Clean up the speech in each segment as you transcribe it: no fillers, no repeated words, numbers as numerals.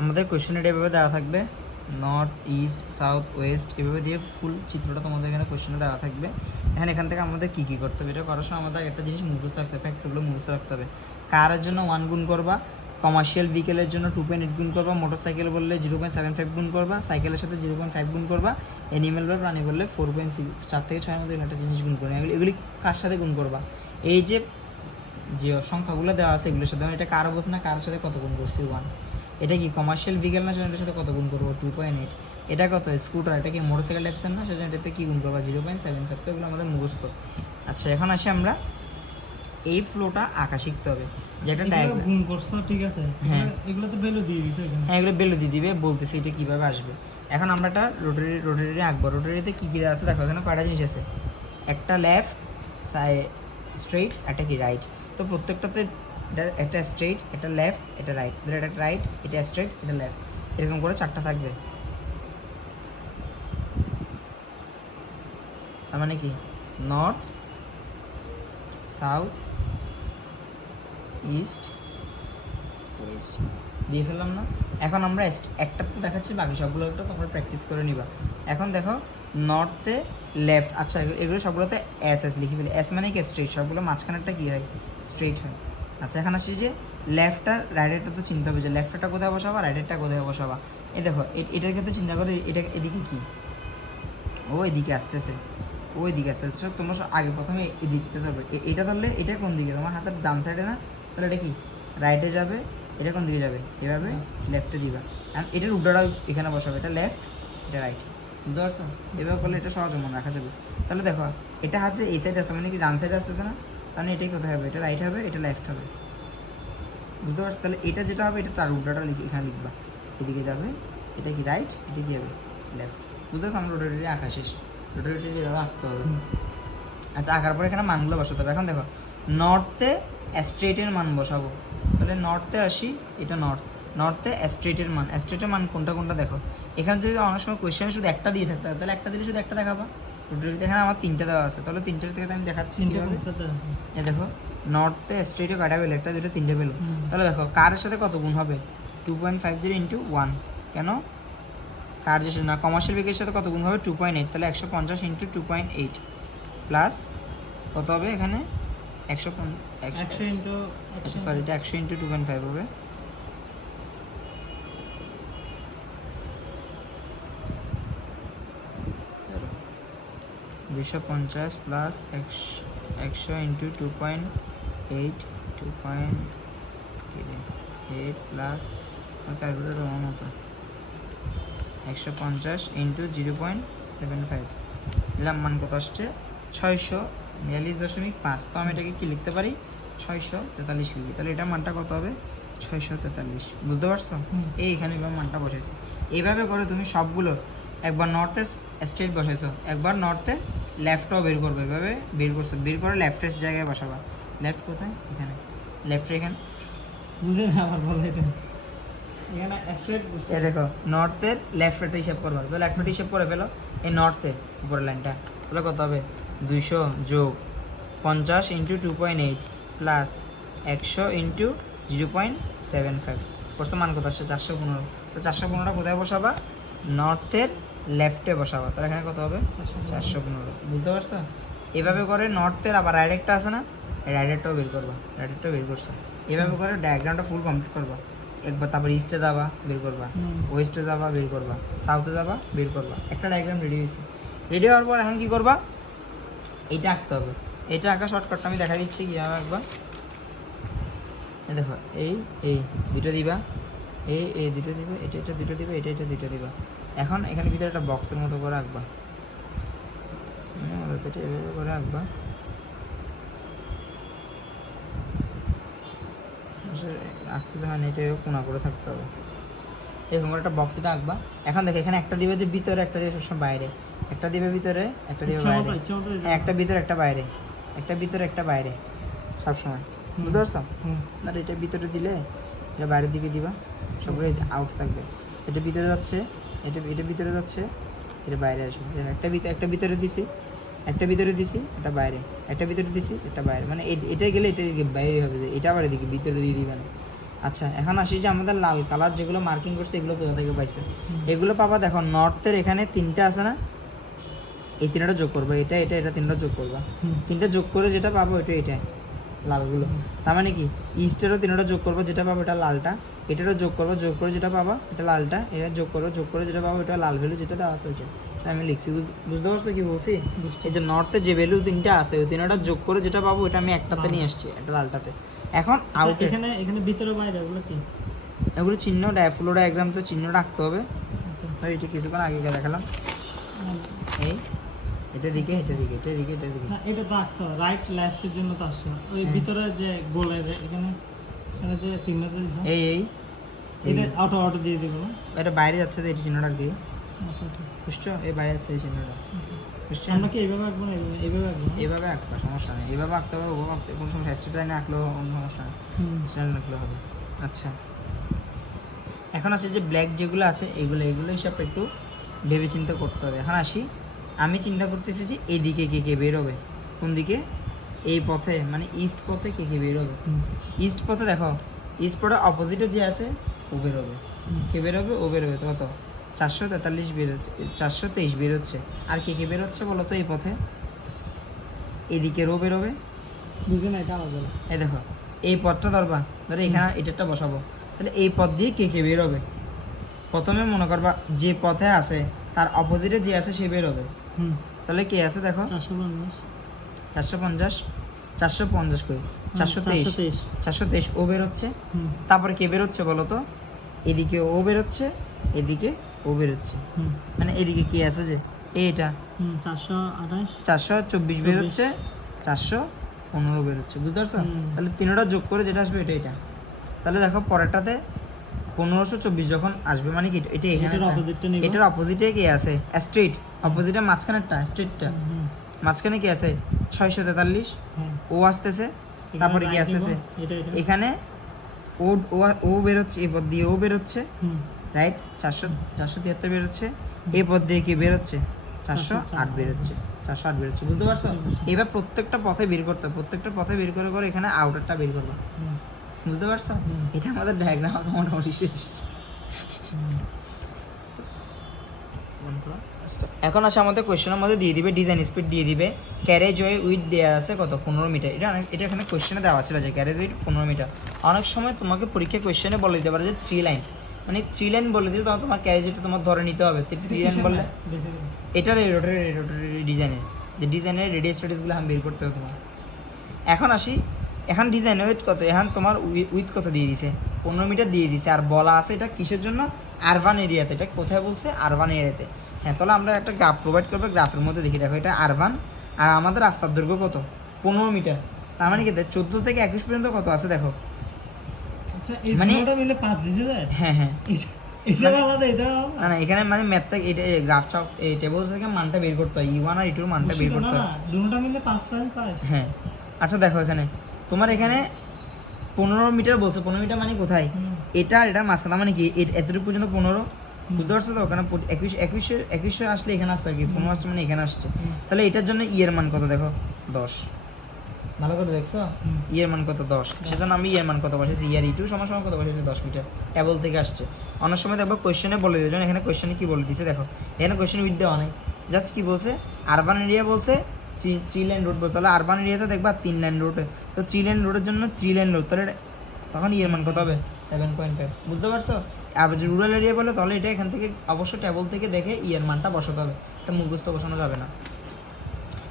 আমাদের কোয়েশ্চেনটা এভাবে দেওয়া থাকবে, নর্থ ইস্ট সাউথ ওয়েস্ট এভাবে দিয়ে ফুল চিত্রটা তোমাদের এখানে কোয়েশ্চেনে দেওয়া থাকবে। এখান থেকে আমাদের কী কী করতে হবে, এটা করার সময় আমাদের একটা জিনিস মুখস্থ রাখতে হবে, ফ্যাক্টরগুলো মুখস্থ রাখতে হবে। কারের জন্য 1 গুণ করবা, কমার্শিয়াল ভেহিকেলের জন্য 2.8 গুণ করবা, মোটরসাইকেল বললে 0.75 গুণ করবা, সাইকেলের সাথে 0.5 গুণ করবা, অ্যানিমেল বা প্রাণী বললে 4.6, 4 থেকে 6 মধ্যে একটা জিনিস গুণ করবে। এগুলি কার সাথে গুণ করবা, এই যে সংখ্যাগুলো দেওয়া আছে এগুলোর সাথে, এটা কার অবস্থা না কার সাথে কত গুণ করছি 1। এটা কি কমার্শিয়াল ভেহিকেল না, সেজন্য এটার সাথে কত গুণ করবো 2.8। এটা কত স্কুটার, এটা কি মোটরসাইকেল টাইপসের না, সেজন্য এটাতে কী গুণ করবো 0.75। তো এগুলো আমাদের মুখস্থ। আচ্ছা এখন আসি আমরা এই ফ্লোটা আঁকা শিখতে হবে, যেটা ডায়াগ্রাম গুণ করছো ঠিক আছে। হ্যাঁ এগুলো তো ভ্যালু দিয়ে দিছো এখানে। হ্যাঁ এগুলো ভ্যালু দিয়ে দিবে, বলতেছি এটা কীভাবে আসবে। এখন আমরা একটা রোটারি আঁকবো। রোটারিতে কী কী দেওয়া আছে দেখো, এখানে কয়টা জিনিস আছে, একটা লেফট স্ট্রেইট, একটা কি রাইট। তো প্রত্যেকটাতে একটা স্ট্রেইট, একটা লেফট, এটা রাইট, এটা রাইট, এটা স্ট্রেইট, এটা লেফট, এরকম করে 4টা থাকবে। তার মানে কি নর্থ সাউথ ইস্ট ওয়েস্ট দিয়ে ফেললাম না। এখন আমরা একটা তো দেখাচ্ছি, বাকি সবগুলো একটা তোমরা প্র্যাকটিস করে নিবা। এখন দেখো নর্থে লেফট, আচ্ছা এগুলো সবগুলোতে এস এস লিখে ফেলি। এস মানে কি স্ট্রেট, সবগুলো মাঝখানেরটা কী হয় স্ট্রেট হয়। আচ্ছা এখন আসি যে লেফট আর রাইটেরটা তো চিন্তা হবে যে লেফটেরটা কোথায় বসাবা, রাইটেরটা কোথায় বসাবা। এই দেখো এটার ক্ষেত্রে চিন্তা করে, এটা এদিকে কি, ও এদিকে আসতেছে, ও এদিকে আসতেছে। তোমরা আগে প্রথমে এদিকতে ধরবে, এটা ধরলে এটা কোন দিকে, তোমার হাতের ডান সাইডে না, তাহলে এটা কি রাইটে যাবে, এটা কোন দিকে যাবে এভাবে লেফটে দিবা। আর এটার উল্টোটাও এখানে বসাবে, এটা লেফট এটা রাইট, বুঝতে পারছো? এভাবে করলে এটা সহজে মনে রাখা যাবে। তাহলে দেখো এটা হাতে এই সাইডে আসছে মানে কি ডান সাইডে আসতেছে না, তাহলে এটাই কোথায় হবে, এটা রাইট হবে, এটা লেফট হবে, বুঝতে পারছো? তাহলে এটা যেটা হবে এটা তার উল্টোটা এখানে লিখবা, এদিকে যাবে, এটা কি রাইট, এটা কি হবে লেফট, বুঝতে পারছো? আমরা রোটারি আঁকা শেষ, রোটারি এভাবে আঁকতে হবে। আচ্ছা আঁকার পরে এখানে মানগুলো বসাতে হবে। এখন দেখো নর্থে স্ট্রেটের মান বসাবো, তাহলে নর্থে আসি, এটা নর্থে স্ট্রেটের মান কোনটা কোনটা দেখো। এখানে যদি অনেক সময় কোয়েশ্চেনে শুধু একটা দিয়ে থাকতে হবে, তাহলে একটা দিলে শুধু একটা দেখাবা। টোটালি এখানে আমার 3টে দেওয়া আছে, তাহলে 3টের থেকে আমি দেখাচ্ছি। এ দেখো নর্থে স্ট্রেটে কয়টা পেলো, একটা দুটো 3টে পেলো। তাহলে দেখো কার সাথে কত গুণ হবে 2.50 ইন্টু 1, কেন কার যে না কমার্শিয়াল ভেহিকেলের সাথে কত গুণ হবে 2.8, তাহলে 150 ইন্টু 2.8 প্লাস কত হবে এখানে 100 ইন্টু, সরি এটা 100 ইন্টু 2.5 হবে, $250 প্লাস 100 ইন্টু 2.8 প্লাস ক্যালকুলেটর দেওয়ার মতো 150 ইন্টু 0.75 দিলাম, মান কত আসছে 642.5। তো আমি এটাকে কি লিখতে পারি 643 লিখি, তাহলে এটার মানটা কত হবে 643, বুঝতে পারছো? এইখানে এবার মানটা বসাইছি। এইভাবে করে তুমি সবগুলো একবার নর্থে স্ট্রেট বসাইছো, একবার নর্থে লেফটও বের করবে, এভাবে বের করছো, বের করে লেফটের জায়গায় বসাবা। লেফট কোথায়, এখানে লেফটের এখানে, বুঝে না আমার বলা এটা এখানে স্ট্রেট এ দেখো নর্থের লেফট রেটে হিসাব করবা, তো লেফট রেটে হিসাব করে ফেলো। এই নর্থের উপরের লাইনটা তাহলে কত হবে 200 যোগ 50 ইন্টু 2.8 প্লাস 100 ইন্টু 0.75 করছো, মান কত আসছে 415। তো 415টা কোথায় বসাবা, নর্থের লেফটে বসাবা, তাহলে এখানে কত হবে 415, বুঝতে পারছো? এভাবে করে নর্থের আবার রাইডেরটা আছে না, রাইডেরটাও বের করবা, রাইডেরটাও বের করছো। এভাবে করে ডায়াগ্রামটা ফুল কমপ্লিট করবা একবার, তারপর ইস্টে যাবা বের করবা, ওয়েস্টে যাবা বের করবা, সাউথে যাবা বের করবা। একটা ডায়াগ্রাম রেডি হয়েছে। রেডি হওয়ার পর এখন কী করবা, এইটা আঁকতে হবে। এটা আঁকা শর্টকাটটা আমি দেখা দিচ্ছি কীভাবে আঁকবা। দেখো এই দুটো দিবা, এই দুটো দিবে, এটা দুটো দিবে, এটা দুটো দিবা। এখন এখানে ভিতরে একটা বক্সের মতো করে আঁকবা, এটা এভাবে করে আঁকবা। আঁকছি তো, হ্যাঁ এটা কোনা করে থাকতে হবে, এরকম করে একটা বক্স এটা আঁকবা। এখন দেখো এখানে একটা দিবে যে ভিতরে, একটা দিবে সবসময় বাইরে, একটা দিবে ভিতরে, একটা দিবে বাইরে, একটা ভিতরে একটা বাইরে, একটা ভিতরে একটা বাইরে সবসময়, বুঝতে পারছো? আর এটা ভিতরে দিলে এটা বাইরের দিকে দিবা, সবগুলো আউট থাকবে। এটা ভিতরে যাচ্ছে, এটা ভিতরে যাচ্ছে, এটা বাইরে আসবে। একটা ভিতরে দিছি, একটা ভিতরে দিছি, এটা বাইরে, একটা ভিতরে দিছি, এটা বাইরে, মানে এটাই গেলে এটা দিকে বাইরে হবে, এটা আবার এদিকে ভিতরে দিয়ে দিবে না। আচ্ছা এখন আসি যে আমাদের লাল কালার যেগুলো মার্কিং করছে এগুলো কোথা থেকে পাইছে। এগুলো পাবা দেখো নর্থের এখানে তিনটা আছে না, এই তিনটা যোগ করবা, এটা এটা এটা তিনটা যোগ করবা, তিনটা যোগ করে যেটা পাবো এটা এটা লালগুলো। তার মানে কি ইস্টেরও তিনটা যোগ করবো, যেটা পাবো এটা লালটা, এটারও যোগ করবো, যোগ করে যেটা পাবা এটা লালটা, এটা যোগ করবো, যোগ করে যেটা পাবো এটা লাল ভ্যালু যেটা দেওয়া আছে ওইটা। সেটা আমি লিখছি, বুঝতে পারছো কি বলছি? এই যে নর্থে যে ভ্যালু তিনটা আছে ওই তিনটা যোগ করে যেটা পাবো এটা আমি একটাতে নিয়ে আসছি, এটা লালটাতে। এখন আউট এখানে এখানে ভিতরে বাইরে ওগুলো কি? এগুলো চিহ্ন ফ্লো ডায়াগ্রাম তো চিহ্ন রাখতে হবে। আচ্ছা এটা কিছুক্ষণ আগে দেখালাম, এই এটা দিকে এটা দিকে এটা দিকে এটা দিকে। হ্যাঁ এটা তো আসছে রাইট লেফটের জন্য তো আসছে ওই ভিতরে যে গোলের এখানে এখানে যে চিহ্নটা দিছো এই এই এটা অটো দিয়ে দিব না? এটা বাইরে যাচ্ছে তো এই চিহ্নটা দিয়ে আচ্ছা আচ্ছা বুঝছো, এই বাইরে যাচ্ছে এই চিহ্নটা আচ্ছা বুঝছো। আমরা কি এইভাবে আঁকবো না এইভাবে আঁকবো না? এইভাবে আঁকবা সমস্যা নেই, এইভাবে আঁকতে হবে, ওভাবে আঁকতে কোনো সমস্যা, স্ট্রেট লাইনে আঁকলেও কোনো সমস্যা নেই, স্ট্রেট লাইনে আঁকলেও হবে। আচ্ছা এখন আসে যে ব্ল্যাক যেগুলো আছে এগুলো হিসাবটা একটু ভেবে চিন্তা করতে হবে। এখন আসি আমি চিন্তা করতেছি যে এদিকে কে কে বেরোবে, কোন দিকে, এই পথে মানে ইস্ট পথে কে কে বেরোবে। ইস্ট পথে দেখো ইস্ট পথে অপোজিটে যে আছে ও বেরোবে, কে বেরোবে ও বেরোবে, তো কত 443 বেরোচ্ছে, 423 বেরোচ্ছে। আর কে কে বেরোচ্ছে বলো তো এই পথে, এদিকে রো বেরোবে, বুঝে না এটা আলাদা। এই দেখো এই পথটা ধরবা, ধরো এখানে এটারটা বসাবো, তাহলে এই পথ দিয়ে কে কে বেরোবে। প্রথমে মনে করবা যে পথে আছে তার অপোজিটে যে আছে সে বেরোবে, তাহলে কে আছে দেখো 450 450 কই 423 423 ও বেরোচ্ছে। তারপরে কে বেরোচ্ছে বলো তো, এদিকে ও বেরোচ্ছে, এদিকে ও বেরোচ্ছে, মানে এদিকে কি আছে যে এইটা 424 বেরোচ্ছে, 415 বেরোচ্ছে, বুঝতে পারছো? তাহলে তিনটা যোগ করে যেটা আসবে এটা এটা। তাহলে দেখো পরেরটাতে 1524 যখন আসবে মানে কি এটা এখানে এটার অপোজিটে কি আছে স্ট্রেট, অপোজিটে মাঝখানেরটা স্ট্রেটটা মাঝখানে কি আছে 643 ও আসতেছে, তারপরে কি আসতেছে এখানে ও ও বেরোচ্ছে, এই পথ দিয়ে ও বেরোচ্ছে রাইট, 473 বেরোচ্ছে, এই পথ দিয়ে কি বেরোচ্ছে 408 বেরোচ্ছে, 408 বেরোচ্ছে, বুঝতে পারছো? এবার প্রত্যেকটা পথে বের করতে হবে, প্রত্যেকটা পথে বের করে করে এখানে আউটারটা বের করবো, বুঝতে পারছো? এটা আমাদের ডায়াগ্রাম মোটামুটি শেষ। এখন আসে আমাদের কোয়েশ্চেনের মধ্যে দিয়ে দিবে ডিজাইন স্পিড দিয়ে দিবে, ক্যারেজ ওয়ে উইথ দেওয়া আছে কত 15 মিটার, এটা এখানে কোয়েশ্চেনে দেওয়া ছিল যে ক্যারেজ উইথ 15 মিটার। অনেক সময় তোমাকে পরীক্ষায় কোয়েশ্চেনে বলে দিতে পারে যে 3 লাইন, মানে 3 লাইন বলে দিতে তোমার ক্যারেজ উইথ তোমার ধরে নিতে হবে 3 লাইন বললে এটার ডিজাইনের যে ডিজাইনের রেডিয়াস রেডিয়াসগুলো আমি বের করতে হবে তোমার। এখন আসি এখন ডিজাইন উইথ কত, এখন তোমার উইথ কত দিয়ে দিছে 15 মিটার দিয়ে দিছে, আর বলা আছে এটা কিসের জন্য, আরবান এরিয়াতে। এটা কোথায় বলছে, আরবান এরিয়াতে। হ্যাঁ তাহলে আমরা একটা গ্রাফ প্রোভাইড করবো, গ্রাফের মধ্যে দেখি দেখো এটা আরবান, আর আমাদের রাস্তার দৈর্ঘ্য কত 15 মিটার, তার মানে কি 14 থেকে 21 পর্যন্ত কত আছে দেখো, মানে ওটা মিলে 5 দিছে যায়। হ্যাঁ হ্যাঁ এটা আলাদা এটা না না এখানে মানে ম্যাথ থেকে এটা গ্রাফ চাপ এই টেবিল থেকে মানটা বের করতে হয়, E1 আর E2 এর মানটা বের করতে হয়, দুটোটা মিলে 5 পাই। হ্যাঁ আচ্ছা দেখো এখানে তোমার এখানে 15 মিটার বলছে, 15 মিটার মানে কোথায়, এটা আর এটার মাঝখানে, মানে কি এতটুকু পর্যন্ত 15, বুঝতে পারছো তো? ওখানে 21 আসলে এখানে আসছে আর কি, 15 আসছে মানে এখানে আসছে। তাহলে এটার জন্য ইয়ের মান কত দেখো 10, ভালো করে দেখছো ইয়ের মান কত 10, সেজন্য আমি ইয়ের মান কত বসেছি, ইয়ার E2 সমান সমান কত বসেছি 10 মিটার, টেবল থেকে আসছে। অনেক সময় দেখো কোয়েশ্চেনে বলে দিবে, যেমন এখানে কোয়েশ্চেনে কি বলে দিছে দেখো, এখানে কোয়েশ্চেন উইথ দেওয়া নেই, জাস্ট কি বলছে আরবান এরিয়া বলছে 3 লাইন রোড বলছে, তাহলে আরবান এরিয়াতে দেখবা 3 লাইন রোডে, তো 3 লাইন রোডের জন্য 3 লাইন রোড, তাহলে তখন ইয়ের মান কত হবে 7.5, বুঝতে পারছো? আর যদি রুরাল এরিয়া বলে তাহলে এটা এখান থেকে অবশ্যই টেবল থেকে দেখে ইয়ের মানটা বসাতে হবে, এটা মুখস্থ বসানো যাবে না।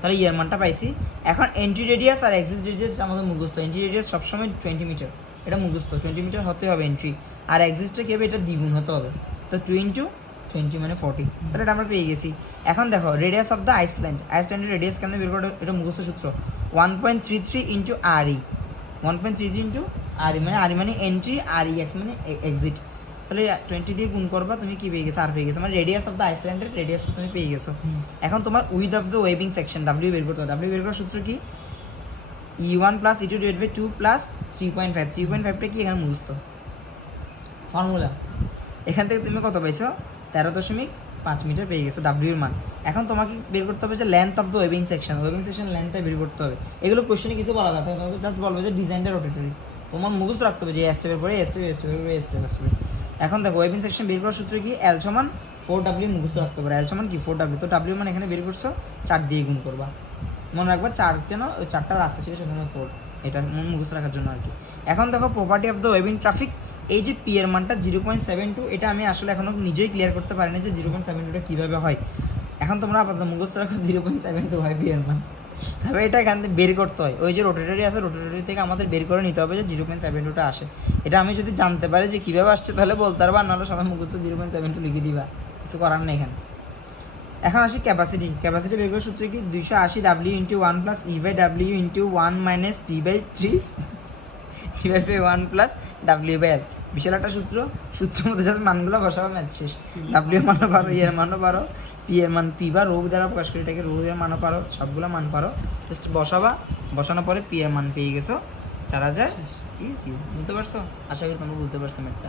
তাহলে ইয়ের মানটা পাইছি। এখন এন্ট্রি রেডিয়াস আর এক্সিট রেডিয়াস আমাদের মুখস্থ, এন্ট্রি রেডিয়াস সবসময় 20 মিটার, এটা মুখস্থ 20 মিটার হতে হবে এন্ট্রি, আর এক্সিটটা কী হবে, এটা দ্বিগুণ হতে হবে, তো 2 × 20 মানে 40, তাহলে এটা আমরা পেয়ে গেছি। এখন দেখো রেডিয়াস অফ দ্য আইসল্যান্ডের রেডিয়াস কেমন বের করে, এটা মুখস্থ সূত্র 1.33 × RE, 1.33 × RE মানে RE মানে এন্ট্রি, REX মানে এক্সিট, তাহলে 20 দিয়ে গুণ করবা, তুমি কি পেয়ে গেছো, আর পেয়ে গেছো, মানে রেডিয়াস অফ দ্য আইসল্যান্ডের রেডিয়াসটা তুমি পেয়ে গেছো। এখন তোমার with of the waving section W বের করতে হবে, W বের করার সূত্র কি, E1 + E2 / 2 + 3.5, 3.5টা কি এখানে মুখস্থ ফর্মুলা, এখান থেকে তুমি কত পাইছো 13.5 মিটার পেয়ে গেছো W এর মান। এখন তোমাকে বের করতে হবে যে length of the waving section লেন্থটা বের করতে হবে। এগুলো কোশ্চেনে কিছু বলা থাকে, তোমাকে জাস্ট বলবে যে ডিজাইনটা রোটেটরি, তোমার মুখস্থ রাখতে হবে যে এ স্টেপের পরে এ স্টেপ আসবে। এখন দেখো ওয়েব ইনসেকশন বের করার সূত্র কি, এল সমান 4W মুখস্থ রাখতে পারে। এল সমান কি 4W, তো W মানে এখানে বের করছো 4 দিয়ে গুণ করবা, মনে রাখবা 4 কেন, ওই 4টা রাস্তা ছিল সেখানে 4, এটা মুখস্থ রাখার জন্য আর কি। এখন দেখো প্রপার্টি অফ দ্য ওয়েবিং ট্রাফিক, এই যে পি এর মানটা 0.72, এটা আমি আসলে এখনো নিজেই ক্লিয়ার করতে পারিনি যে 0.72টা কীভাবে হয়। এখন তোমরা আপাতত মুখস্থ রাখো 0.72 হয় পি এর মান, তবে এটা এখান থেকে বের করতে হয়, ওই যে রোটেটরি আছে রোটেটরি থেকে আমাদের বের করে নিতে হবে যে 0.72টা আসে। এটা আমি যদি জানতে পারি যে কীভাবে আসছে তাহলে বলতে পারবো, আর নাহলে সবাই মুখস্থ 0.72 লিখে দিবা, কিছু করার নেই এখানে। এখন আসি ক্যাপাসিটি, ক্যাপাসিটি বের করার সূত্র কি 280W × 1 + E/W × 1 - P/3 / 1 + W/L। বিশাল একটা সূত্র, সূত্রের মধ্যে যাতে মানগুলো বসাবো ম্যাথ শেষ। W এর মানও পারো, E এর মানও পারো, P এর মান P বা রো দ্বারা প্রকাশ করে, এটাকে রো এর মানও পারো, সবগুলো মান পারো, জাস্ট বসাবা, বসানোর পরে P এর মান পেয়ে গেছো 4000 ইজি। বুঝতে পারছো? আশা করি তোমরা বুঝতে পারছো ম্যাথটা।